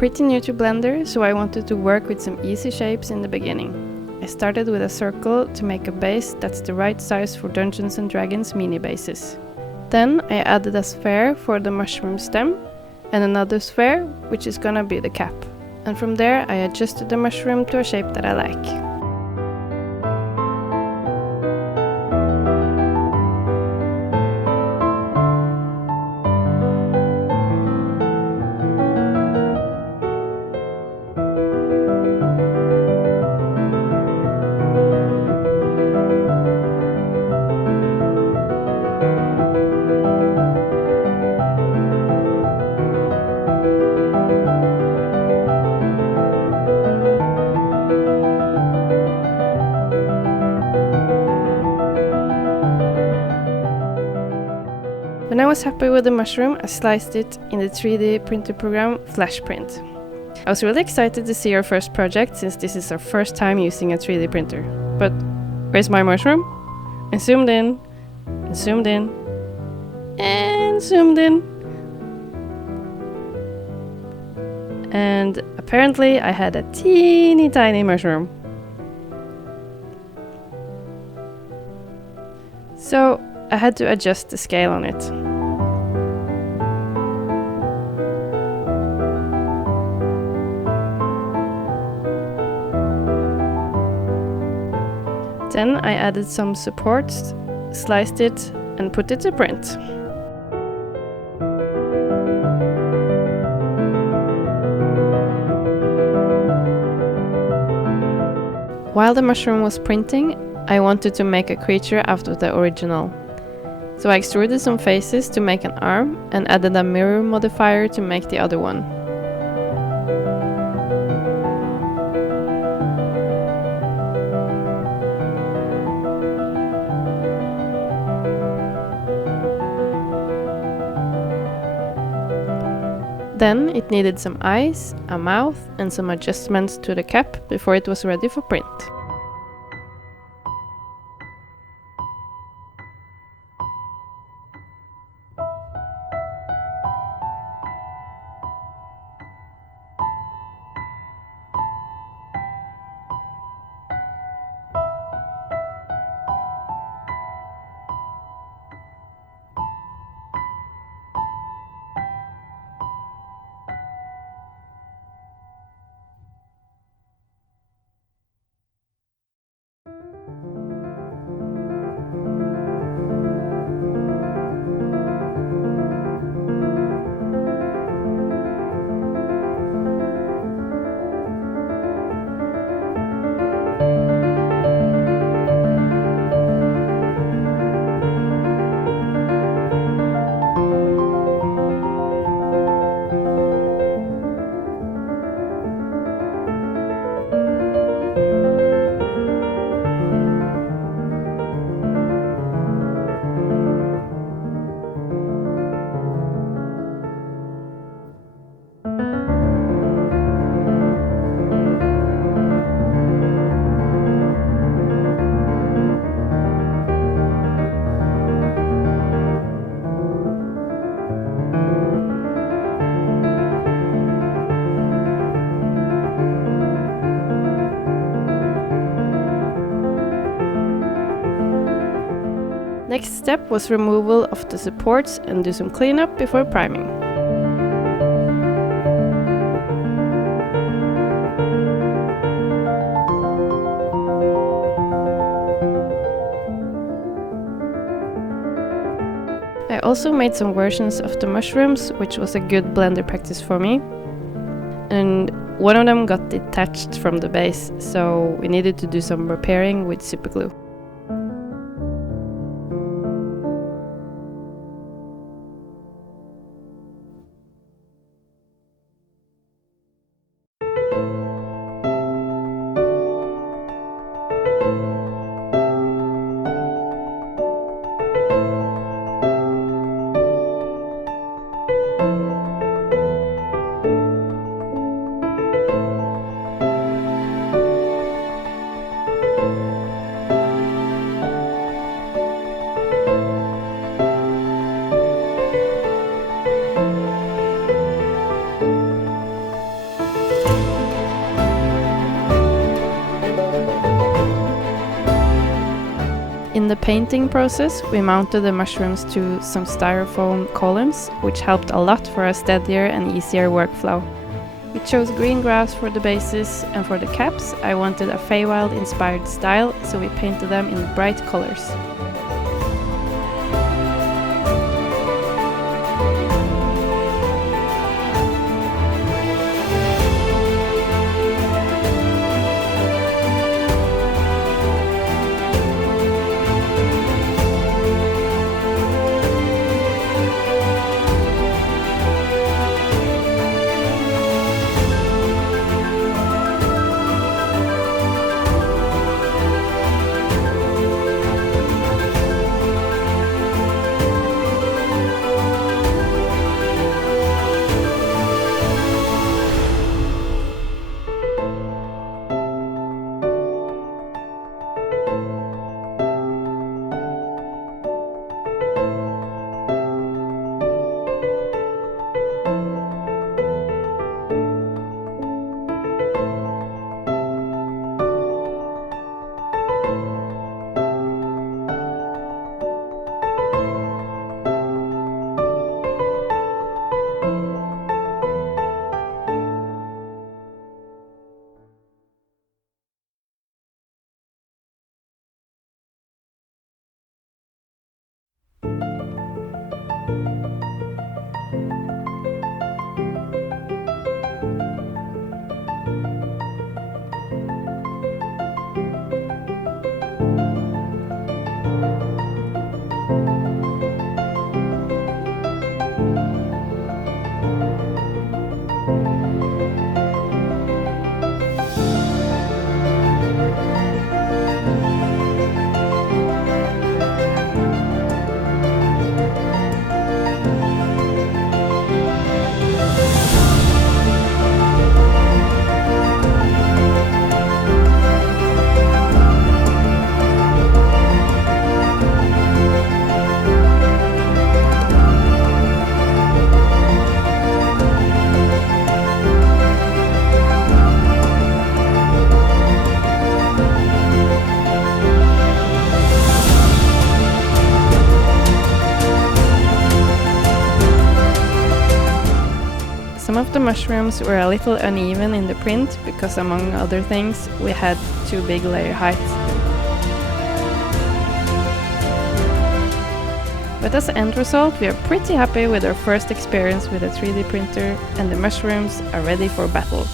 pretty new to Blender, so I wanted to work with some easy shapes in the beginning. I started with a circle to make a base that's the right size for Dungeons & Dragons mini bases. Then I added a sphere for the mushroom stem and another sphere, which is gonna be the cap. And from there I adjusted the mushroom to a shape that I like. When I was happy with the mushroom, I sliced it in the 3D printer program Flashprint. I was really excited to see our first project since this is our first time using a 3D printer. But where's my mushroom? I zoomed in, and zoomed in, and zoomed in. And apparently I had a teeny tiny mushroom. So I had to adjust the scale on it. Then I added some supports, sliced it, and put it to print. While the mushroom was printing, I wanted to make a creature out of the original. So I extruded some faces to make an arm and added a mirror modifier to make the other one. Then it needed some eyes, a mouth, and some adjustments to the cap before it was ready for print. Next step was removal of the supports and do some cleanup before priming. I also made some versions of the mushrooms, which was a good Blender practice for me. And one of them got detached from the base, so we needed to do some repairing with superglue. the painting process, we mounted the mushrooms to some styrofoam columns, which helped a lot for a steadier and easier workflow. We chose green grass for the bases, and for the caps I wanted a Feywild inspired style, so we painted them in bright colors. Some of the mushrooms were a little uneven in the print because, among other things, we had too big layer heights. But as an end result, we are pretty happy with our first experience with a 3D printer, and the mushrooms are ready for battle.